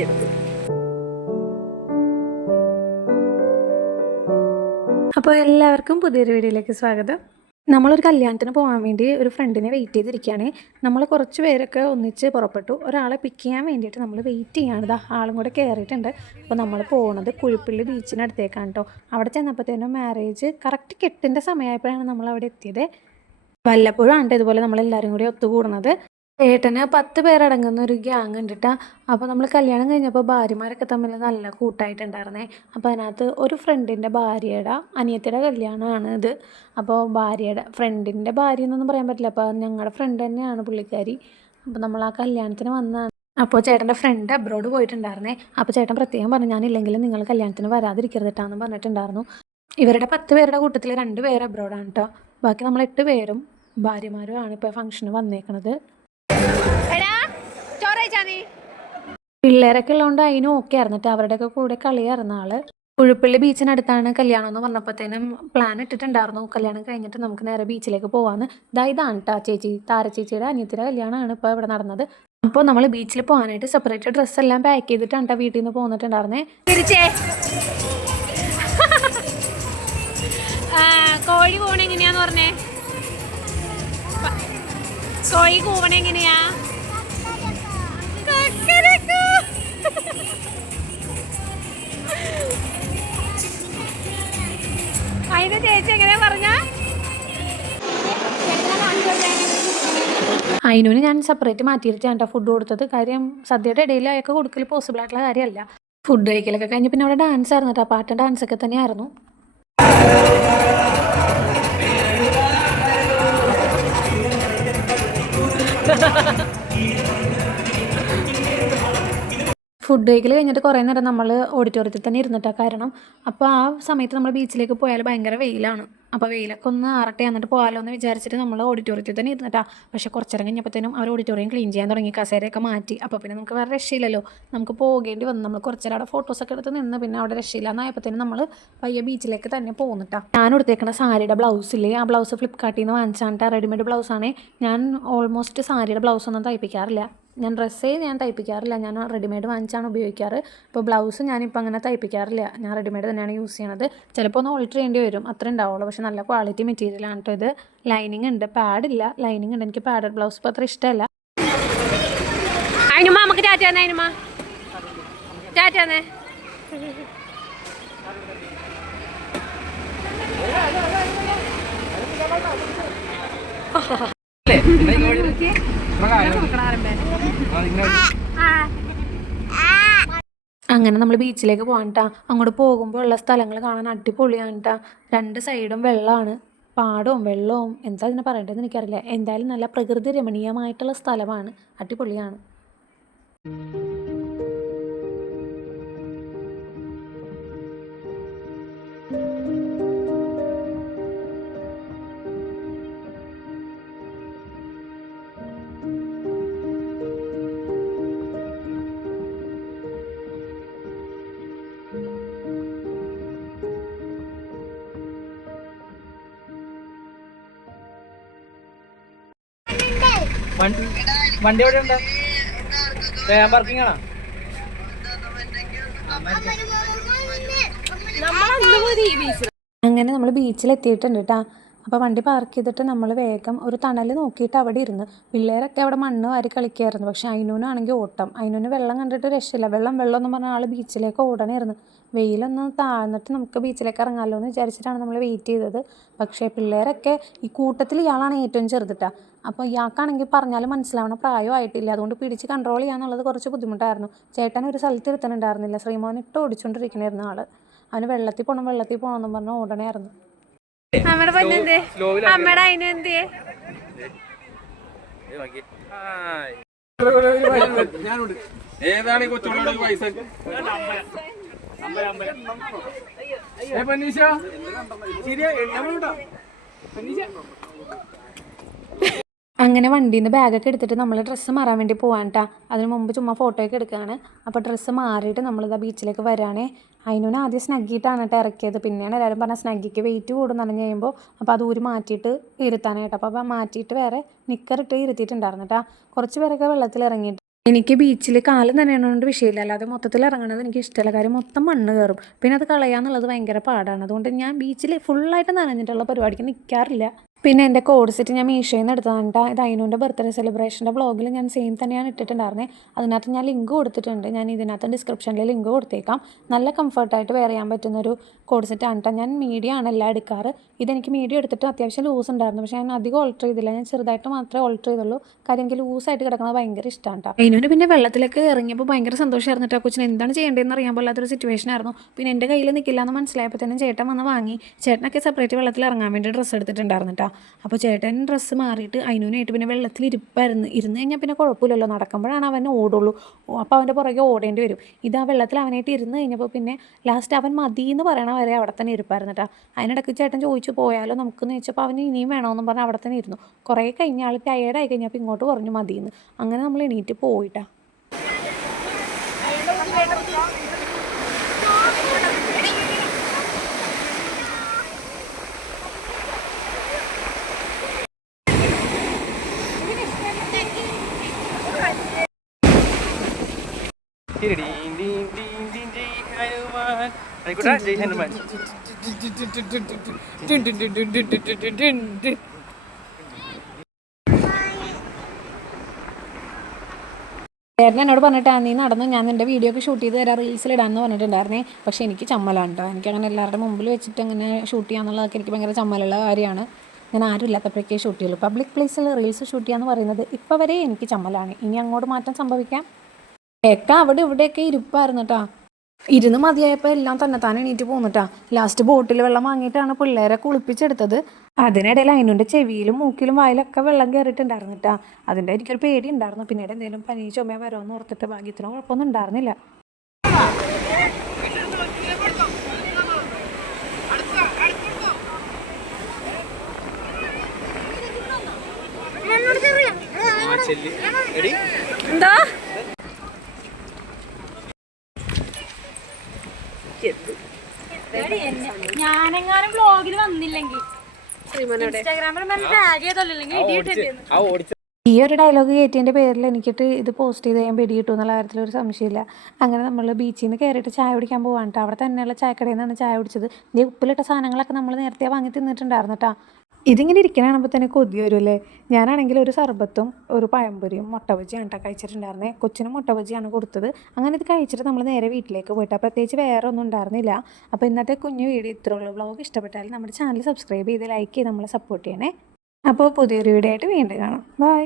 ചെയ്തത്. അപ്പോൾ എല്ലാവർക്കും പുതിയൊരു വീഡിയോയിലേക്ക് സ്വാഗതം. നമ്മളൊരു കല്യാണത്തിന് പോകാൻ വേണ്ടി ഒരു ഫ്രണ്ടിനെ വെയിറ്റ് ചെയ്തിരിക്കുകയാണ്. നമ്മൾ കുറച്ച് പേരൊക്കെ ഒന്നിച്ച് പുറപ്പെട്ടു. ഒരാളെ പിക്ക് ചെയ്യാൻ വേണ്ടിയിട്ട് നമ്മൾ വെയിറ്റ് ചെയ്യാണ്. ഇതാ ആളും കൂടെ കയറിയിട്ടുണ്ട്. അപ്പോൾ നമ്മൾ പോകുന്നത് കുഴിപ്പള്ളി ബീച്ചിനടുത്തേക്കാണ് കേട്ടോ. അവിടെ ചെന്നപ്പോഴത്തേനും മാരേജ് കറക്റ്റ് കെട്ടിൻ്റെ സമയമായപ്പോഴാണ് നമ്മൾ അവിടെ എത്തിയത്. വല്ലപ്പോഴും ആണ് ഇതുപോലെ നമ്മളെല്ലാവരും കൂടി ഒത്തുകൂടുന്നത്. ഏട്ടന് 10 പേരടങ്ങുന്ന ഒരു ഗ്യാങ് ഉണ്ട് കേട്ടോ. അപ്പോൾ നമ്മൾ കല്യാണം കഴിഞ്ഞപ്പോൾ ഭാര്യമാരൊക്കെ തമ്മിൽ നല്ല കൂട്ടായിട്ടുണ്ടായിരുന്നേ. അപ്പോൾ അതിനകത്ത് ഒരു ഫ്രണ്ടിൻ്റെ ഭാര്യയുടെ അനിയത്തിയുടെ കല്യാണമാണ് ഇത്. അപ്പോൾ ഫ്രണ്ടിൻ്റെ ഭാര്യ എന്നൊന്നും പറയാൻ പറ്റില്ല. അപ്പോൾ ഞങ്ങളുടെ ഫ്രണ്ട് തന്നെയാണ് പുള്ളിക്കാരി. അപ്പോൾ നമ്മൾ ആ കല്യാണത്തിന് വന്നതാണ്. അപ്പോൾ ചേട്ടൻ്റെ ഫ്രണ്ട് അബ്രോഡ് പോയിട്ടുണ്ടായിരുന്നേ. അപ്പോൾ ചേട്ടൻ പ്രത്യേകം പറഞ്ഞു ഞാനില്ലെങ്കിലും നിങ്ങൾ കല്യാണത്തിന് വരാതിരിക്കരുത് കേട്ടോ എന്ന് പറഞ്ഞിട്ടുണ്ടായിരുന്നു. ഇവരുടെ 10 പേരുടെ കൂട്ടത്തിൽ 2 പേര് അബ്രോഡാണ് കേട്ടോ. ബാക്കി നമ്മൾ 8 പേരും ഭാര്യമാരുമാണ് ഇപ്പോൾ ഫംഗ്ഷന് വന്നേക്കണത്. പിള്ളേരൊക്കെ ഉള്ളതുകൊണ്ട് അതിനും ഓക്കെ ആയിരുന്നിട്ട് അവരുടെയൊക്കെ കൂടെ കളിയായിരുന്ന ആള്. കുഴിപ്പള്ളി ബീച്ചിനടുത്താണ് കല്യാണം എന്ന് പറഞ്ഞപ്പോഴത്തേനും പ്ലാൻ ഇട്ടിട്ടുണ്ടായിരുന്നു കല്യാണം കഴിഞ്ഞിട്ട് നമുക്ക് നേരെ ബീച്ചിലേക്ക് പോകാമെന്ന്. ഇതാണ് കേട്ടോ ചേച്ചി താരച്ചേച്ചിയുടെ അനിയത്തിയുടെ കല്യാണമാണ് ഇപ്പോൾ ഇവിടെ നടന്നത്. അപ്പോൾ നമ്മൾ ബീച്ചിൽ പോകാനായിട്ട് സെപ്പറേറ്റ് ഡ്രസ്സെല്ലാം പാക്ക് ചെയ്തിട്ടാണ് കേട്ടോ വീട്ടിൽ നിന്ന് പോന്നിട്ടുണ്ടായിരുന്നേ. കോഴി കൂവണ എങ്ങനെയാന്ന് പറഞ്ഞേ? കോഴി കൂവണ എങ്ങനെയാ? അതിന്റെ ചേച്ചി എങ്ങനെയാ പറഞ്ഞ? അതിനു ഞാൻ സെപ്പറേറ്റ് മാറ്റിയിട്ടാണ് കേട്ടോ ഫുഡ് കൊടുത്തത്. കാര്യം സദ്യയുടെ ഇടയിൽ അതൊക്കെ കൊടുക്കൽ പോസിബിൾ ആയിട്ടുള്ള കാര്യമല്ല. ഫുഡ് കഴിക്കലൊക്കെ കഴിഞ്ഞ് പിന്നെ അവിടെ ഡാൻസ് ആയിരുന്നു കേട്ടോ. പാട്ടും ഡാൻസൊക്കെ തന്നെയായിരുന്നു. ഫുഡ് കഴിക്കൽ കഴിഞ്ഞിട്ട് കുറേ നേരം നമ്മൾ ഓഡിറ്റോറിയത്തിൽ തന്നെ ഇരുന്നിട്ടാണ്. കാരണം അപ്പോൾ ആ സമയത്ത് നമ്മൾ ബീച്ചിലേക്ക് പോയാൽ ഭയങ്കര വെയിലാണ്. അപ്പോൾ വെയിലൊക്കെ ഒന്ന് ആറട്ടെ എന്നിട്ട് പോകാമല്ലോ എന്ന് വിചാരിച്ചിട്ട് നമ്മൾ ഓഡിറ്റോറിയത്തിൽ തന്നെ ഇരുന്നിട്ടാണ്. പക്ഷേ കുറച്ചേരം കഴിഞ്ഞപ്പോഴത്തേനും അവർ ഓഡിറ്റോറിയം ക്ലീൻ ചെയ്യാൻ തുടങ്ങി. കസേരയൊക്കെ മാറ്റി. അപ്പോൾ പിന്നെ നമുക്ക് വേറെ രക്ഷയില്ലല്ലോ, നമുക്ക് പോകേണ്ടി വന്നു. നമ്മൾ കുറച്ചേരം അവിടെ ഫോട്ടോസൊക്കെ എടുത്ത് നിന്ന് പിന്നെ അവിടെ രക്ഷയില്ല എന്നായപ്പോഴത്തേനും നമ്മൾ പയ്യെ ബീച്ചിലേക്ക് തന്നെ പോകുന്നിട്ടാണ്. ഞാൻ എടുത്തേക്കുന്ന സാരിയുടെ ബ്ലൗസില്ലേ, ആ ബ്ലൗസ് ഫ്ലിപ്കാർട്ടിൽ നിന്ന് വാങ്ങിച്ചാണ്. റെഡിമെയ്ഡ് ബ്ലൗസാണ്. ഞാൻ ഓൾമോസ്റ്റ് സാരിയുടെ ബ്ലൗസൊന്നും തയ്പ്പിക്കാറില്ല. ഞാൻ ഡ്രസ്സേ ഞാൻ തയ്പ്പിക്കാറില്ല. ഞാൻ റെഡിമെയ്ഡ് വാങ്ങിച്ചാണ് ഉപയോഗിക്കാറ്. ഇപ്പോൾ ബ്ലൗസ് ഞാനിപ്പോൾ അങ്ങനെ തയ്പ്പിക്കാറില്ല. ഞാൻ റെഡിമെയ്ഡ് തന്നെയാണ് യൂസ് ചെയ്യണത്. ചിലപ്പോൾ ഒന്ന് ഓൾട്ടർ ചെയ്യേണ്ടി വരും, അത്ര ഉണ്ടാവുള്ളൂ. പക്ഷേ നല്ല ക്വാളിറ്റി മെറ്റീരിയലാണ് കേട്ടോ ഇത്. ലൈനിങ് ഉണ്ട്, പാഡില്ല, ലൈനിങ് ഉണ്ട്. എനിക്ക് പാഡഡ് ബ്ലൗസ് ഇപ്പോൾ അത്ര ഇഷ്ടമല്ല. അതിനുമ്മ നമുക്ക് ടാറ്റാന്നേ, അതിനുമ്മ ടാറ്റാന്നേ. അങ്ങനെ നമ്മൾ ബീച്ചിലേക്ക് പോകാൻ കേട്ടോ. അങ്ങോട്ട് പോകുമ്പോൾ ഉള്ള സ്ഥലങ്ങൾ കാണാൻ അടിപൊളിയാണ് കേട്ടോ. 2 സൈഡും വെള്ളമാണ്, പാടവും വെള്ളവും എന്താ ഇതിനെ പറയേണ്ടതെന്ന് എനിക്കറിയില്ല. എന്തായാലും നല്ല പ്രകൃതി രമണീയമായിട്ടുള്ള സ്ഥലമാണ്, അടിപൊളിയാണ്. വണ്ടി എവിടെ ഉണ്ട്? പാർക്കിംഗ് ആണോ? അങ്ങനെ നമ്മൾ ബീച്ചിലെത്തിയിട്ടുണ്ട് കേട്ടോ. അപ്പോൾ വണ്ടി പാർക്ക് ചെയ്തിട്ട് നമ്മൾ വേഗം ഒരു തണൽ നോക്കിയിട്ട് അവിടെ ഇരുന്ന്. പിള്ളേരൊക്കെ അവിടെ മണ്ണ് വാരി കളിക്കായിരുന്നു. പക്ഷേ അതിനൂനാണെങ്കിൽ ഓട്ടം. അതിനൂന് വെള്ളം കണ്ടിട്ട് രക്ഷയില്ല. വെള്ളം എന്ന് പറഞ്ഞ ആൾ ബീച്ചിലേക്ക് ഓടണമായിരുന്നു. വെയിലൊന്ന് താഴ്ന്നിട്ട് നമുക്ക് ബീച്ചിലേക്ക് ഇറങ്ങാമല്ലോ എന്ന് വിചാരിച്ചിട്ടാണ് നമ്മൾ വെയിറ്റ് ചെയ്തത്. പക്ഷേ പിള്ളേരൊക്കെ ഈ കൂട്ടത്തിൽ ഇയാളാണ് ഏറ്റവും ചെറുതിട്ടാ. അപ്പോൾ ഇയാൾക്കാണെങ്കിൽ പറഞ്ഞാലും മനസ്സിലാവണ പ്രായമായിട്ടില്ല. അതുകൊണ്ട് പിടിച്ച് കൺട്രോൾ ചെയ്യാന്നുള്ളത് കുറച്ച് ബുദ്ധിമുട്ടായിരുന്നു. ചേട്ടൻ ഒരു സ്ഥലത്ത് ഇരുത്താനുണ്ടായിരുന്നില്ല. ശ്രീമോനിട്ട് ഓടിച്ചുകൊണ്ടിരിക്കണമായിരുന്നു ആൾ. അവന് വെള്ളത്തിൽ പോകണം എന്ന് പറഞ്ഞ് ഓടണമായിരുന്നു. നമ്മുടെ പൊന്നെന്തേ അമ്മയുടെ അതിന് എന്തേ? ഏതാണ് കൊച്ചുള്ള പൈസ? അങ്ങനെ വണ്ടിയിൽ നിന്ന് ബാഗൊക്കെ എടുത്തിട്ട് നമ്മൾ ഡ്രസ്സ് മാറാൻ വേണ്ടി പോകാൻ കേട്ടോ. അതിന് മുമ്പ് ചുമ്മാ ഫോട്ടോയൊക്കെ എടുക്കുകയാണ്. അപ്പോൾ ഡ്രസ്സ് മാറിയിട്ട് നമ്മളിതാ ബീച്ചിലേക്ക് വരാണേ. അതിനു ആദ്യം സ്നഗ്ഗിയിട്ടാണ് കേട്ടോ ഇറക്കിയത്. പിന്നെയാണ് എല്ലാവരും പറഞ്ഞാൽ സ്നഗ്ഗിക്ക് വെയിറ്റ് കൂടുന്നറിഞ്ഞ് കഴിയുമ്പോൾ അപ്പോൾ അത് ഊരി മാറ്റിയിട്ട് ഇരുത്താനായിട്ട്. അപ്പോൾ മാറ്റിയിട്ട് വേറെ നിക്കറിട്ട് ഇരുത്തിയിട്ടുണ്ടായിരുന്നു കേട്ടോ. കുറച്ച് പേരൊക്കെ വെള്ളത്തിൽ ഇറങ്ങിയിട്ട് എനിക്ക് ബീച്ചിൽ കാലം നനയണതുകൊണ്ട് വിഷയമില്ല, അല്ലാതെ മൊത്തത്തിൽ ഇറങ്ങണത് എനിക്ക് ഇഷ്ടമല്ല. കാര്യം മൊത്തം മണ്ണ് കയറും, പിന്നെ അത് കളയാന്നുള്ളത് ഭയങ്കര പാടാണ്. അതുകൊണ്ട് ഞാൻ ബീച്ചിൽ ഫുള്ളായിട്ട് നനഞ്ഞിട്ടുള്ള പരിപാടിക്ക് നിൽക്കാറില്ല. പിന്നെ എൻ്റെ കോഡ് സെറ്റ് ഞാൻ മീഷോയിൽ നിന്ന് എടുത്തതാണ് കേട്ടോ. ഇത് അയിനൂൻ്റെ ബർത്ത്ഡേ സെലിബ്രേഷൻ്റെ വ്ളോഗിൽ ഞാൻ സെയിം തന്നെയാണ് ഇട്ടിട്ടുണ്ടായിരുന്നത്. അതിനകത്ത് ഞാൻ ലിങ്ക് കൊടുത്തിട്ടുണ്ട്. ഞാൻ ഇതിനകത്ത് ഡിസ്ക്രിപ്ഷനിൽ ലിങ്ക് കൊടുത്തേക്കാം. നല്ല കംഫർട്ടായിട്ട് വെയർ ചെയ്യാൻ പറ്റുന്നൊരു കോഡ് സെറ്റാണ് കേട്ടോ. ഞാൻ മീഡിയം ആണ് എല്ലാം എടുക്കാറ്. ഇതെനിക്ക് മീഡിയം എടുത്തിട്ട് അത്യാവശ്യം ലൂസ് ഉണ്ടായിരുന്നു, പക്ഷേ ഞാൻ അധികം ഓൾട്ടർ ചെയ്തില്ല. ഞാൻ ചെറുതായിട്ട് മാത്രമേ ഓൾട്ടർ ചെയ്തുള്ളൂ. കാര്യം എനിക്ക് ലൂസായിട്ട് കിടക്കുന്നത് ഭയങ്കര ഇഷ്ടമാണ് കേട്ടോ. അതിനോട് പിന്നെ വെള്ളത്തിലേക്ക് ഇറങ്ങിയപ്പോൾ ഭയങ്കര സന്തോഷമായിരുന്നു കേട്ടോ. കൊച്ചിന് എന്താണ് ചെയ്യേണ്ടതെന്ന് അറിയാൻ പോലാത്തൊരു സിറ്റുവേഷൻ ആയിരുന്നു. പിന്നെ എൻ്റെ കയ്യിൽ നിൽക്കില്ല എന്ന് മനസ്സിലായപ്പോഴത്തേനും ചേട്ടൻ വന്ന് വാങ്ങി. ചേട്ടനൊക്കെ സെപ്പറേറ്റ് വെള്ളത്തിൽ ഇറങ്ങാൻ വേണ്ടി ഡ്രസ്സ് എടുത്തിട്ടുണ്ടായിരുന്നു കേട്ടോ. അപ്പോൾ ചേട്ടൻ ഡ്രസ്സ് മാറിയിട്ട് അതിനായിട്ട് പിന്നെ വെള്ളത്തിൽ ഇരുന്ന് കഴിഞ്ഞാൽ പിന്നെ കുഴപ്പമില്ലല്ലോ, നടക്കുമ്പോഴാണ് അവൻ ഓടുള്ളൂ. അപ്പോൾ അവൻ്റെ പുറകെ ഓടേണ്ടി വരും. ഇത് ആ വെള്ളത്തിൽ അവനായിട്ട് ഇരുന്ന് കഴിഞ്ഞപ്പോൾ പിന്നെ ലാസ്റ്റ് അവൻ മതി എന്ന് പറയണ വരെ അവിടെ തന്നെ ഇരിപ്പായിരുന്നു കേട്ടോ. അതിനിടയ്ക്ക് ചേട്ടൻ ചോദിച്ചു പോയാലോ നമുക്കെന്ന് ചോദിച്ചപ്പോൾ അവന് ഇനിയും വേണമെന്ന് പറഞ്ഞാൽ അവിടെ തന്നെ ഇരുന്നു. കുറേ കഴിഞ്ഞ ആൾ ടയേർഡായി കഴിഞ്ഞപ്പോൾ ഇങ്ങോട്ട് പറഞ്ഞു മതിയെന്ന്. അങ്ങനെ നമ്മൾ എണീറ്റ് പോയിട്ടാ. ചേട്ടൻ എന്നോട് പറഞ്ഞിട്ട് നീ നടന്നു, ഞാൻ നിൻ്റെ വീഡിയോ ഒക്കെ ഷൂട്ട് ചെയ്ത് തരാം, റീൽസിലിടാമെന്ന് പറഞ്ഞിട്ടുണ്ടായിരുന്നേ. പക്ഷേ എനിക്ക് ചമ്മലാണ് കേട്ടോ. എനിക്കങ്ങനെ എല്ലാവരുടെ മുമ്പിൽ വെച്ചിട്ട് അങ്ങനെ ഷൂട്ട് ചെയ്യാന്നുള്ളതൊക്കെ എനിക്ക് ഭയങ്കര ചമ്മലുള്ള കാര്യമാണ്. ഞാൻ ആരും ഇല്ലാത്തപ്പോഴേക്കേ ഷൂട്ട് ചെയ്യുള്ളൂ. പബ്ലിക് പ്ലേസിൽ റീൽസ് ഷൂട്ട് ചെയ്യാന്ന് പറയുന്നത് ഇപ്പോൾ വരെ എനിക്ക് ചമ്മലാണ്. ഇനി അങ്ങോട്ട് മാറ്റം സംഭവിക്കാം. അവിടെ ഇവിടെയൊക്കെ ഇരിപ്പായിരുന്നു കേട്ടോ. ഇരുന്ന് മതിയായപ്പോൾ എല്ലാം തന്നെത്താൻ എണീറ്റ് പോന്നിട്ടാ. ലാസ്റ്റ് ബോട്ടിൽ വെള്ളം വാങ്ങിയിട്ടാണ് പിള്ളേരെ കുളിപ്പിച്ചെടുത്തത്. അതിനിടയിൽ അതിനുൻ്റെ ചെവിയിലും മൂക്കിലും വായിലൊക്കെ വെള്ളം കയറിയിട്ടുണ്ടായിരുന്നു കേട്ടോ. അതിൻ്റെ എനിക്കൊരു പേടി ഉണ്ടായിരുന്നു. പിന്നീട് എന്തെങ്കിലും പനി ചുമ വരുമെന്ന് ഓർത്തിട്ട് ഭാഗ്യത്തിന് കുഴപ്പമൊന്നും ഉണ്ടായിരുന്നില്ല. എന്താ ഞാനെങ്ങാനും വ്ളോഗിൽ വന്നില്ലെങ്കിൽ ഇൻസ്റ്റാഗ്രാമിൽ ടാഗ് ചെയ്തല്ലോ. ഈ ഒരു ഡയലോഗ് കയറ്റിയതിൻ്റെ പേരിൽ എനിക്കിട്ട് ഇത് പോസ്റ്റ് ചെയ്ത് ഞാൻ പിടി കിട്ടും എന്നുള്ള കാര്യത്തിൽ ഒരു സംശയമില്ല. അങ്ങനെ നമ്മൾ ബീച്ചിൽ നിന്ന് കയറിയിട്ട് ചായ കുടിക്കാൻ പോകാൻ കേട്ടോ. അവിടെ തന്നെയുള്ള ചായക്കടയിൽ നിന്നാണ് ചായ കുടിച്ചത്. ഈ ഉപ്പിലിട്ട സാധനങ്ങളൊക്കെ നമ്മൾ നേരത്തെ വാങ്ങി തിന്നിട്ടുണ്ടായിരുന്നു കേട്ടോ. ഇതിങ്ങനെ ഇരിക്കണാകുമ്പോൾ തന്നെ കൊതി വരുമല്ലേ. ഞാനാണെങ്കിൽ ഒരു സർബത്തും ഒരു പഴംപൊരിയും മുട്ട ബജിയാണ് കേട്ടോ കഴിച്ചിട്ടുണ്ടായിരുന്നത്. കൊച്ചിനും മുട്ട ബജിയാണ് കൊടുത്തത്. അങ്ങനെ ഇത് കഴിച്ചിട്ട് നമ്മൾ നേരെ വീട്ടിലേക്ക് പോയിട്ടാ. പ്രത്യേകിച്ച് വേറെ ഒന്നും ഉണ്ടായിരുന്നില്ല. അപ്പോൾ ഇന്നത്തെ കുഞ്ഞു വീഡിയോ ഇത്രേ ഉള്ളൂ. വ്ളോഗ് ഇഷ്ടപ്പെട്ടാൽ നമ്മുടെ ചാനൽ സബ്സ്ക്രൈബ് ചെയ്ത് ലൈക്ക് ചെയ്ത് നമ്മളെ സപ്പോർട്ട് ചെയ്യണേ. അപ്പോൾ പുതിയൊരു വീഡിയോ ആയിട്ട് വീണ്ടും കാണാം. ബൈ.